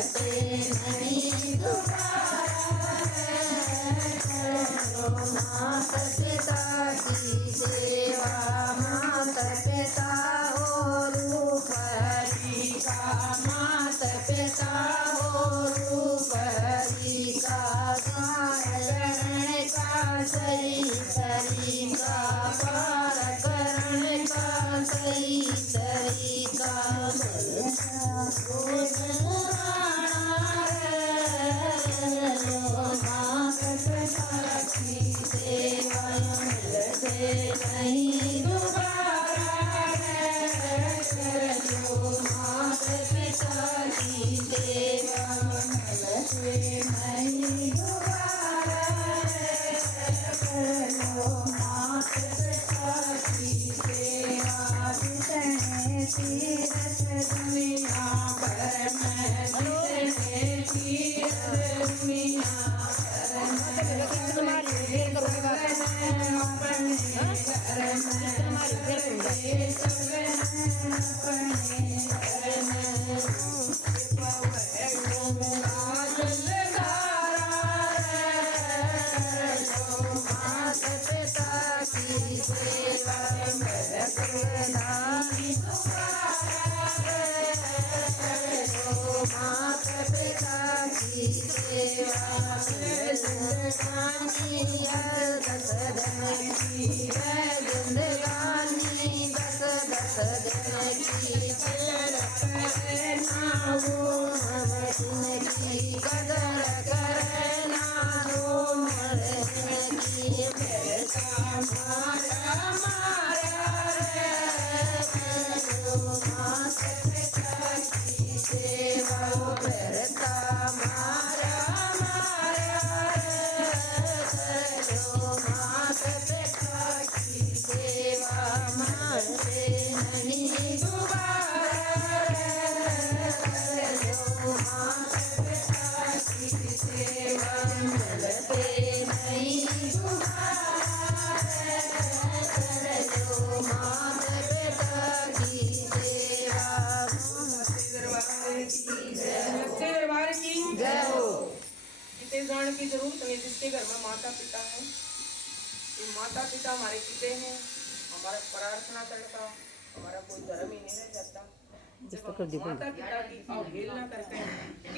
मिलते नहीं दोबारा करो माता पिता की सेवा माता पिता और रूपरी का माता पिता और रूपरी का करण का सही तरीका पार करण का सही तरीका नहीं दोबारा करो माता पिता की सेवा मिलते नहीं दोबारा करो माता पिता की सेवा जितने तीर्थ दुनिया पर मैं जितने तीर्थ दुनिया कदर करना हो मारा मारा माता पिता की सेवा करता मारा माता पिता की सेवा मारते नहीं दोबारा माता पिता की सेवा मिलते नहीं दोबारा माता पिता की सेवा सच्चे दरबार की जय हो। कितने जान की जरूरत है जिसके घर में माता पिता है। ये माता पिता हमारे कितने हैं, हमारा प्रार्थना करता, हमारा कोई धर्म ही नहीं रह जाता। जब हम माता पिता की अवहेलना करते हैं